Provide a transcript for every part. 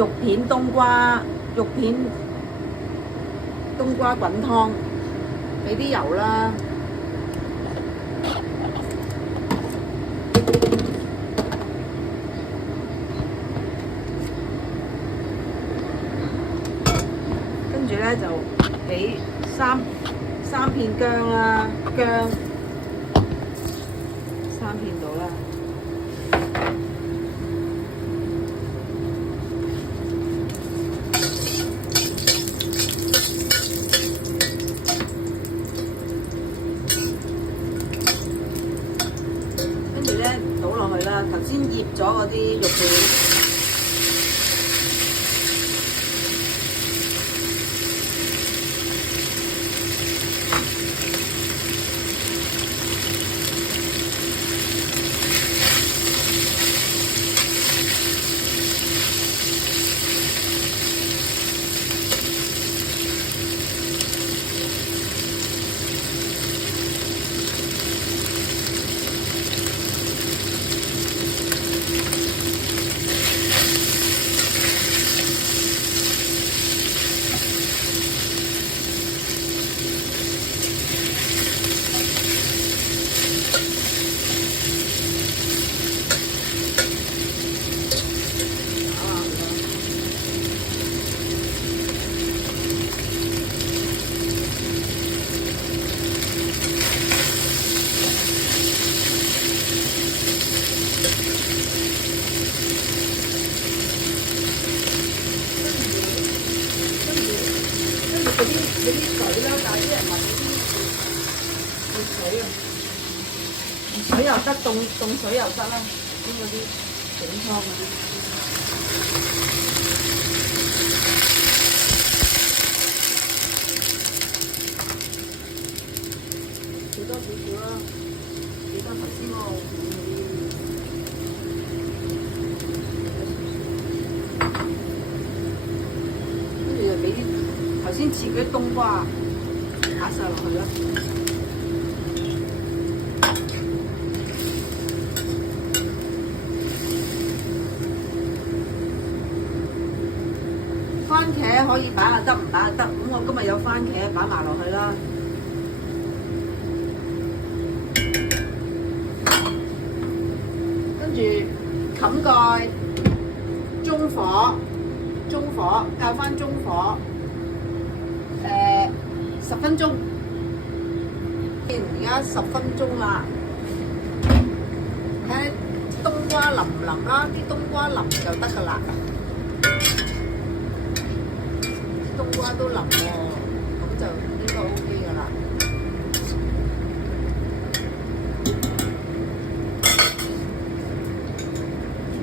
肉片冬瓜，肉片冬瓜滾湯，俾啲油啦。跟住咧就俾三片薑啦，薑3片到啦。跟住咧倒落去啦，頭先醃咗嗰啲肉片。嗰啲水啦，但係啲人話嗰啲熱水啊，熱水又得，凍水又得啦，邊嗰啲整湯嗰啲。少多少少啦，幾多頭先嗰個跟住就俾啲頭先切嗰啲冬瓜打晒落去啦。番茄可以擺下得，唔擺下得。咁我今日有番茄，擺埋落去啦。跟住冚蓋，中火，較翻中火，10分鐘。而家10分鐘啦，睇下冬瓜腍唔腍啦，啲冬瓜腍就得㗎啦。冬瓜都腍喎，咁就應該 OK 㗎啦。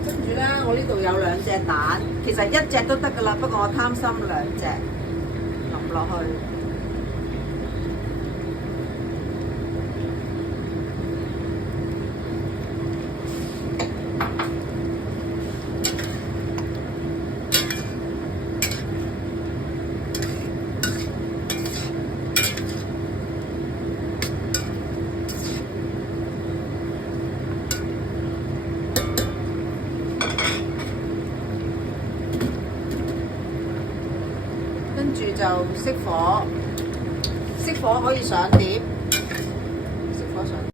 跟住咧，我呢度有2隻蛋，其實1隻都得㗎啦，不過我貪心2隻淋落去。跟住就熄火可以上碟。